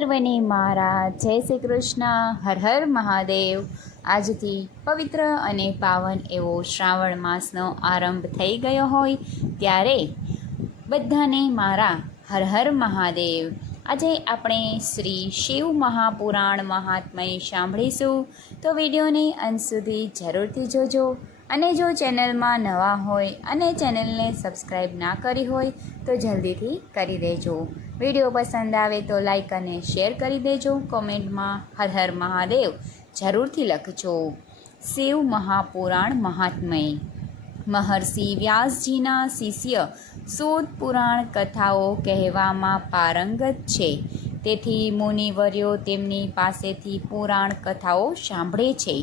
સર્વને મારા જય શ્રી કૃષ્ણ. હર હર મહાદેવ. આજથી પવિત્ર અને પાવન એવો શ્રાવણ માસનો આરંભ થઈ ગયો હોય ત્યારે બધાને મારા હર હર મહાદેવ. આજે આપણે શ્રી શિવ મહાપુરાણ મહાત્મય સાંભળીશું, તો વિડીયોને અંત સુધી જરૂરથી જોજો. અને જો ચેનલમાં નવા હોય અને ચેનલને સબસ્ક્રાઈબ ના કરી હોય તો જલ્દીથી કરી દેજો. વિડીયો પસંદ આવે તો લાઈક અને શેર કરી દેજો. કોમેન્ટમાં હર હર મહાદેવ જરૂરથી લખજો. શિવ મહાપુરાણ મહાત્મય. મહર્ષિ વ્યાસજીના શિષ્ય સૂત પુરાણ કથાઓ કહેવામાં પારંગત છે, તેથી મુનિવર્યો તેમની પાસેથી પુરાણ કથાઓ સાંભળે છે.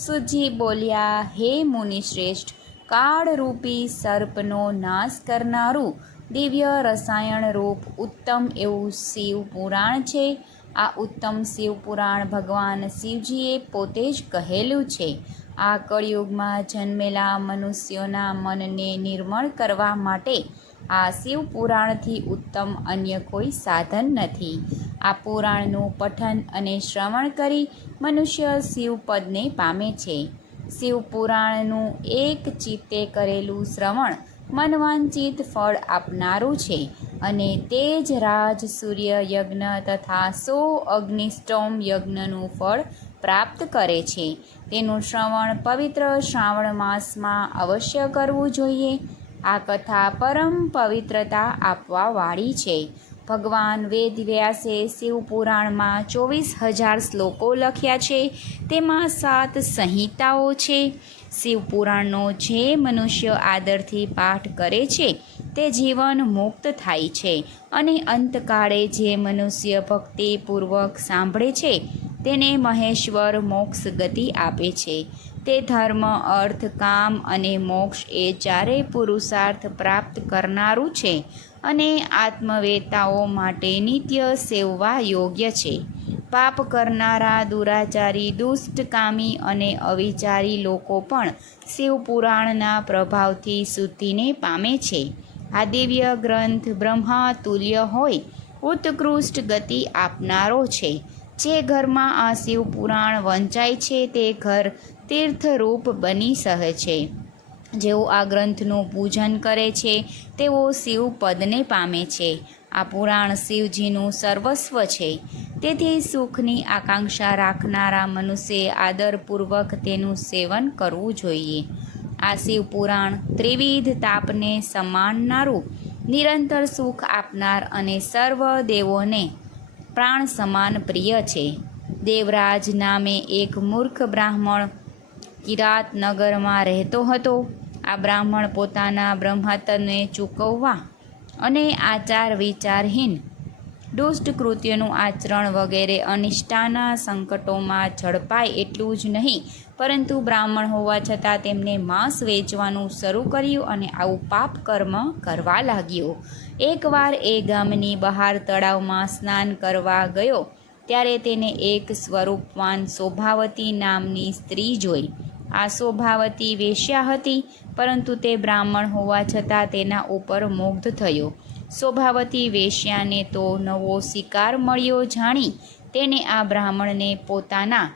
સૂતજી બોલ્યા, હે મુનિશ્રેષ્ઠ, કાળરૂપી સર્પનો નાશ કરનારું દિવ્ય રસાયણ રૂપ ઉત્તમ એવું શિવ પુરાણ છે. આ ઉત્તમ શિવ પુરાણ ભગવાન શિવજીએ પોતે જ કહેલું છે. આ કળિયુગમાં જન્મેલા મનુષ્યોના મનને નિર્મળ કરવા માટે આ શિવ પુરાણથી ઉત્તમ અન્ય કોઈ સાધન નથી. આ પુરાણનું પઠન અને શ્રવણ કરી મનુષ્ય શિવપદને પામે છે. શિવ પુરાણનું એક ચિત્તે કરેલું શ્રવણ મનવાંચિત ફળ આપનારું છે, અને તે જ રાજ સૂર્ય યજ્ઞ તથા 100 અગ્નિષ્ટોમ યજ્ઞનું ફળ પ્રાપ્ત કરે છે. તેનું શ્રવણ પવિત્ર શ્રાવણ માસમાં અવશ્ય કરવું જોઈએ. આ કથા પરમ પવિત્રતા આપવાવાળી છે. ભગવાન વેદવ્યાસે શિવપુરાણમાં 24,000 શ્લોકો લખ્યા છે. તેમાં 7 સંહિતાઓ છે. શિવપુરાણનો જે મનુષ્ય આદરથી પાઠ કરે છે તે જીવન મુક્ત થાય છે, અને અંતકાળે જે મનુષ્ય ભક્તિપૂર્વક સાંભળે છે તેને મહેશ્વર મોક્ષ ગતિ આપે છે. તે ધર્મ, અર્થ, કામ અને મોક્ષ એ ચારેય પુરુષાર્થ પ્રાપ્ત કરનારું છે, અને આત્મવેતાઓ માટે નિત્ય સેવવા યોગ્ય છે. પાપ કરનારા, દુરાચારી, દુષ્ટકામી અને અવિચારી લોકો પણ શિવપુરાણના પ્રભાવથી શુદ્ધિને પામે છે. આ દિવ્ય ગ્રંથ બ્રહ્મા તુલ્ય હોય ઉત્કૃષ્ટ ગતિ આપનારો છે. જે ઘરમાં આ શિવપુરાણ વંચાય છે તે ઘર તીર્થરૂપ બની રહે છે. જેઓ આ ગ્રંથનું પૂજન કરે છે તેઓ શિવપદને પામે છે. આ પુરાણ શિવજીનું સર્વસ્વ છે, તેથી સુખની આકાંક્ષા રાખનારા મનુષ્યે આદરપૂર્વક તેનું સેવન કરવું જોઈએ. આ શિવપુરાણ ત્રિવિધ તાપને સમાનનારું, નિરંતર સુખ આપનાર અને સર્વ દેવોને પ્રાણ સમાન પ્રિય છે. દેવરાજ નામે એક મૂર્ખ બ્રાહ્મણ કિરાત નગરમાં રહેતો હતો. આ બ્રાહ્મણ પોતાના બ્રહ્મત્વને ચૂકવવા અને આચાર વિચારહીન દુષ્ટ કૃત્યોનું આચરણ વગેરે અનિષ્ટાના સંકટોમાં ઝડપાય એટલું જ નહીં, પરંતુ બ્રાહ્મણ હોવા છતાં તેમને માંસ વેચવાનું શરૂ કર્યું અને આવું પાપ કર્મ કરવા લાગ્યો. એકવાર એ ગામની બહાર તળાવમાં સ્નાન કરવા ગયો ત્યારે તેને એક સ્વરૂપવાન શોભાવતી નામની સ્ત્રી જોઈ. આ શોભાવતી વેશ્યા હતી, પરંતુ તે બ્રાહ્મણ હોવા છતાં તેના ઉપર મુગ્ધ થયો. શોભાવતી વેશ્યાને તો નવો શિકાર મળ્યો જાણી તેને આ બ્રાહ્મણને પોતાના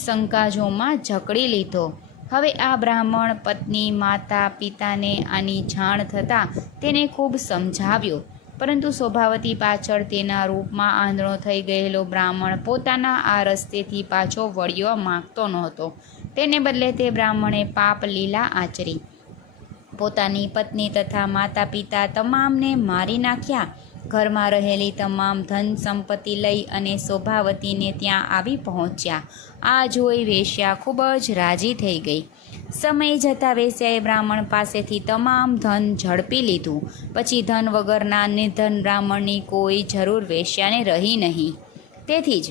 સંકાજોમાં જકડી લીધો. હવે આ બ્રાહ્મણ પત્ની, માતા, પિતાને આની જાણ થતાં તેને ખૂબ સમજાવ્યો, પરંતુ શોભાવતી પાછળ તેના રૂપમાં આંધળો થઈ ગયેલો બ્રાહ્મણ પોતાના આ રસ્તેથી પાછો વળવા માંગતો નહોતો. તેને બદલે તે બ્રાહ્મણે પાપ લીલા આચરી પોતાની પત્ની તથા માતા પિતા તમામને મારી નાખ્યા. ઘરમાં રહેલી તમામ ધન સંપત્તિ લઈ અને શોભાવતીને ત્યાં આવી પહોંચ્યા. આ જોઈ વેશ્યા ખૂબ જ રાજી થઈ ગઈ. સમય જતાં વેશ્યાએ બ્રાહ્મણ પાસેથી તમામ ધન ઝડપી લીધું. પછી ધન વગરના નિર્ધન બ્રાહ્મણની કોઈ જરૂર વેશ્યાને રહી નહીં. તેથી જ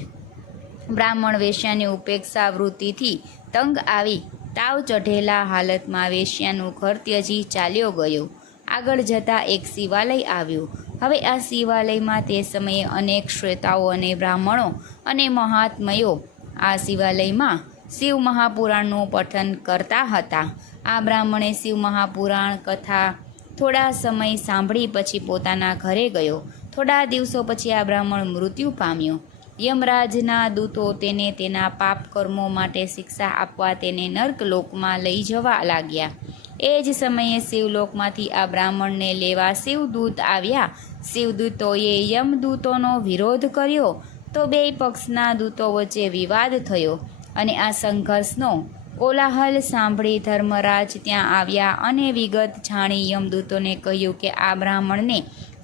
બ્રાહ્મણ વેશ્યાની ઉપેક્ષા વૃત્તિથી તંગ આવી તાવ ચઢેલા હાલતમાં વેશ્યાનું ઘર ત્યજી ચાલ્યો ગયો. આગળ જતાં એક શિવાલય આવ્યું. હવે આ શિવાલયમાં તે સમયે અનેક શ્વેતાઓ અને બ્રાહ્મણો અને મહાત્મયો આ શિવાલયમાં શિવ મહાપુરાણનું પઠન કરતા હતા. આ બ્રાહ્મણે શિવ મહાપુરાણ કથા થોડા સમય સાંભળી પછી પોતાના ઘરે ગયો. થોડા દિવસો પછી આ બ્રાહ્મણ મૃત્યુ પામ્યો. યમરાજના દૂતો તેને તેના પાપ કર્મો માટે શિક્ષા આપવા તેને નર્કલોકમાં લઈ જવા લાગ્યા. એ જ સમયે શિવલોકમાંથી આ બ્રાહ્મણને લેવા શિવદૂત આવ્યા. શિવદૂતોએ યમદૂતોનો વિરોધ કર્યો તો બે પક્ષના દૂતો વચ્ચે વિવાદ થયો અને આ સંઘર્ષનો કોલાહલ સાંભળી ધર્મરાજ ત્યાં આવ્યા અને વિગત જાણી યમદૂતોને કહ્યું કે આ બ્રાહ્મણને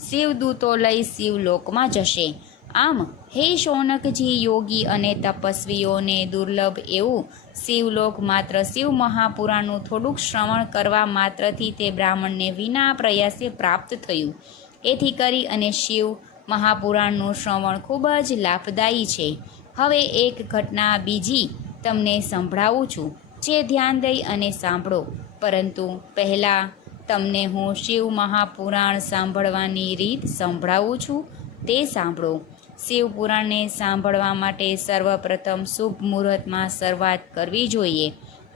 શિવદૂતો લઈ શિવલોકમાં જશે. આમ હે શૌનકજી, યોગી અને તપસ્વીઓને દુર્લભ એવું શિવલોક માત્ર શિવ મહાપુરાણનું થોડુંક શ્રવણ કરવા માત્રથી તે બ્રાહ્મણને વિના પ્રયાસે પ્રાપ્ત થયું. એથી કરી અને શિવ મહાપુરાણનું શ્રવણ ખૂબ જ લાભદાયી છે. હવે એક ઘટના બીજી તમને સંભળાવું છું, જે ધ્યાન દઈ અને સાંભળો. પરંતુ પહેલાં તમને હું શિવ મહાપુરાણ સાંભળવાની રીત સંભળાવું છું, તે સાંભળો. શિવપુરાણને સાંભળવા માટે સર્વપ્રથમ શુભ મુહૂર્તમાં શરૂઆત કરવી જોઈએ.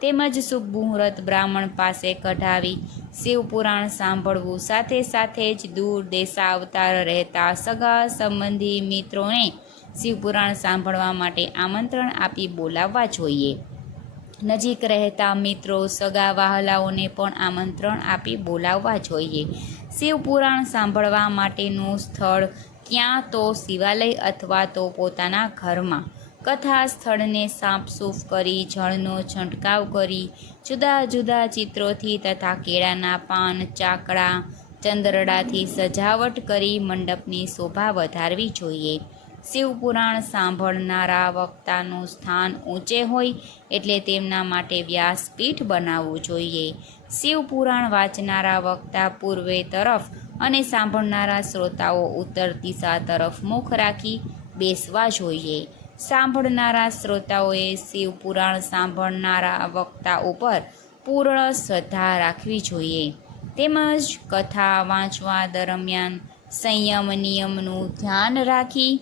તેમજ શુભ મુહૂર્ત બ્રાહ્મણ પાસે કઢાવી શિવપુરાણ સાંભળવું. સાથે સાથે જ દૂર દેશાવતાર રહેતા સગા સંબંધી મિત્રોને શિવપુરાણ સાંભળવા માટે આમંત્રણ આપી બોલાવવા જોઈએ. નજીક રહેતા મિત્રો, સગા વહાલાઓને પણ આમંત્રણ આપી બોલાવવા જોઈએ. શિવપુરાણ સાંભળવા માટેનું સ્થળ ક્યાં તો શિવાલય અથવા તો પોતાના ઘરમાં. કથા સ્થળને સાફસૂફ કરી, જળનો છંટકાવ કરી, જુદા જુદા ચિત્રોથી તથા કેળાના પાન, ચાકડા, ચંદરડાથી સજાવટ કરી મંડપની શોભા વધારવી જોઈએ. શિવપુરાણ સાંભળનારા વક્તાનું સ્થાન ઊંચે હોય એટલે તેમના માટે વ્યાસપીઠ બનાવવું જોઈએ. શિવપુરાણ વાંચનારા વક્તા પૂર્વે તરફ અને સાંભળનારા શ્રોતાઓ ઉત્તર દિશા તરફ મુખ રાખી બેસવા જોઈએ. સાંભળનારા શ્રોતાઓએ શિવપુરાણ સાંભળનારા વક્તા ઉપર પૂર્ણ શ્રદ્ધા રાખવી જોઈએ. તેમજ કથા વાંચવા દરમિયાન સંયમ નિયમનું ધ્યાન રાખી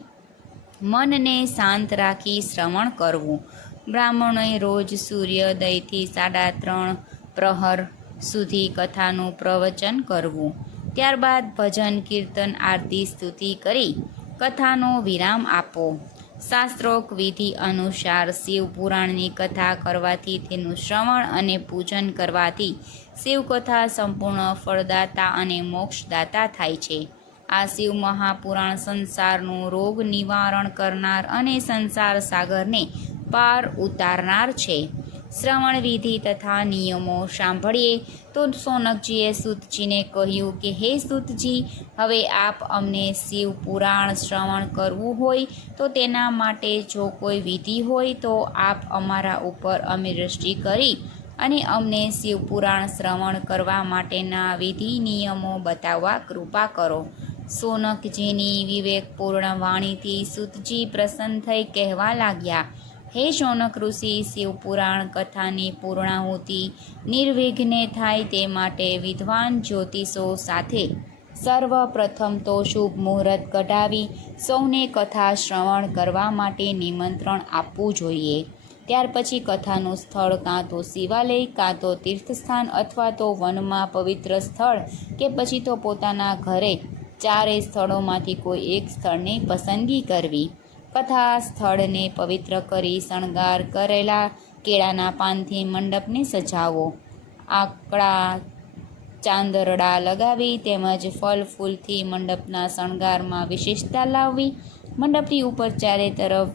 મનને શાંત રાખી શ્રવણ કરવું. બ્રાહ્મણોએ રોજ સૂર્યોદયથી 3:30 પ્રહર સુધી કથાનું પ્રવચન કરવું. ત્યારબાદ ભજન, કીર્તન, આરતી, સ્તુતિ કરી કથાનો વિરામ આપો. શાસ્ત્રોક્ત વિધિ અનુસાર શિવપુરાણની કથા કરવાથી, તેનું શ્રવણ અને પૂજન કરવાથી શિવકથા સંપૂર્ણ ફળદાતા અને મોક્ષદાતા થાય છે. આ શિવ મહાપુરાણ સંસારનું રોગ નિવારણ કરનાર અને સંસાર સાગરને પાર ઉતારનાર છે. શ્રવણ વિધિ તથા નિયમો સાંભળીએ તો શૌનકજીએ સૂતજીને કહ્યું કે હે સૂતજી, હવે આપ અમને શિવપુરાણ શ્રવણ કરવું હોય તો તેના માટે જો કોઈ વિધિ હોય તો આપ અમારા ઉપર અમી દ્રષ્ટિ કરી અને અમને શિવપુરાણ શ્રવણ કરવા માટેના વિધિ નિયમો બતાવવા કૃપા કરો. શૌનકજીની વિવેકપૂર્ણ વાણીથી સૂતજી પ્રસન્ન થઈ કહેવા લાગ્યા, હે શૌનક ઋષિ, શિવપુરાણ કથાની પૂર્ણાહુતિ નિર્વિઘ્ને થાય તે માટે વિદ્વાન જ્યોતિષો સાથે સર્વપ્રથમ તો શુભ મુહૂર્ત કઢાવી સૌને કથા શ્રવણ કરવા માટે નિમંત્રણ આપવું જોઈએ. ત્યાર પછી કથાનું સ્થળ કાં તો શિવાલય, કાં તો તીર્થસ્થાન અથવા તો વનમાં પવિત્ર સ્થળ કે પછી તો પોતાના ઘરે, ચારેય સ્થળોમાંથી કોઈ એક સ્થળની પસંદગી કરવી. કથા સ્થળને પવિત્ર કરી શણગાર કરેલા કેળાના પાનથી મંડપને સજાવો. આકડા ચાંદરડા લગાવી તેમજ ફળ ફૂલથી મંડપના શણગારમાં વિશેષતા લાવવી. મંડપની ઉપર ચારે તરફ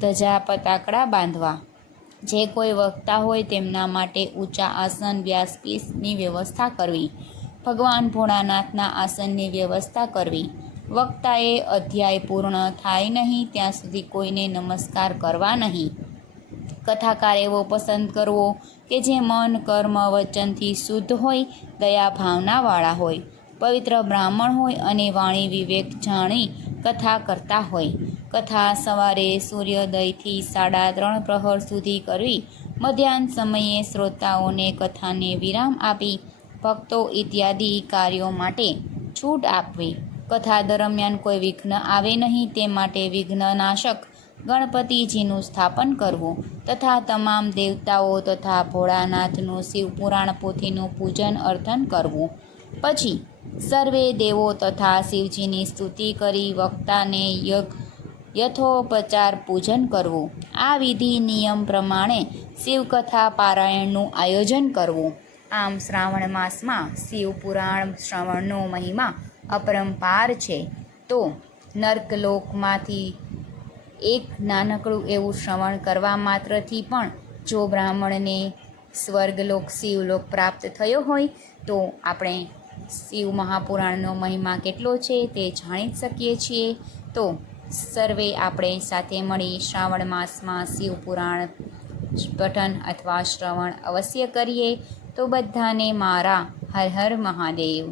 ધજા પતાકડા બાંધવા. જે કોઈ વક્તા હોય તેમના માટે ઊંચા આસન, વ્યાસપીઠની વ્યવસ્થા કરવી. ભગવાન ભોળાનાથના આસનની વ્યવસ્થા કરવી. વક્તાએ અધ્યાય પૂર્ણ થાય નહીં ત્યાં સુધી કોઈને નમસ્કાર કરવા નહીં. કથાકાર એવો પસંદ કરવો કે જે મન, કર્મ, વચનથી શુદ્ધ હોય, દયા ભાવનાવાળા હોય, પવિત્ર બ્રાહ્મણ હોય અને વાણી વિવેક જાણી કથા કરતા હોય. કથા સવારે સૂર્યોદયથી 3:30 પ્રહર સુધી કરવી. મધ્યાહન સમયે શ્રોતાઓને કથાને વિરામ આપી ભક્તો ઇત્યાદિ કાર્યો માટે છૂટ આપવી. કથા દરમિયાન કોઈ વિઘ્ન આવે નહીં તે માટે વિઘ્નનાશક ગણપતિજીનું સ્થાપન કરવું તથા તમામ દેવતાઓ તથા ભોળાનાથનું શિવપુરાણ પોથીનું પૂજન અર્ચન કરવું. પછી સર્વે દેવો તથા શિવજીની સ્તુતિ કરી વક્તાને યથોપચાર પૂજન કરવું. આ વિધિ નિયમ પ્રમાણે શિવકથા પારાયણનું આયોજન કરવું. આમ શ્રાવણ માસમાં શિવ પુરાણ શ્રવણનો મહિમા અપરંપાર છે. તો નર્કલોકમાંથી એક નાનકડું એવું શ્રવણ કરવા માત્રથી પણ જો બ્રાહ્મણને સ્વર્ગલોક શિવલોક પ્રાપ્ત થયો હોય તો આપણે શિવ મહાપુરાણનો મહિમા કેટલો છે તે જાણી જ શકીએ છીએ. તો સર્વે આપણે સાથે મળી શ્રાવણ માસમાં શિવ પુરાણ પઠન અથવા શ્રવણ અવશ્ય કરીએ. તો બધાને મારા હર હર મહાદેવ.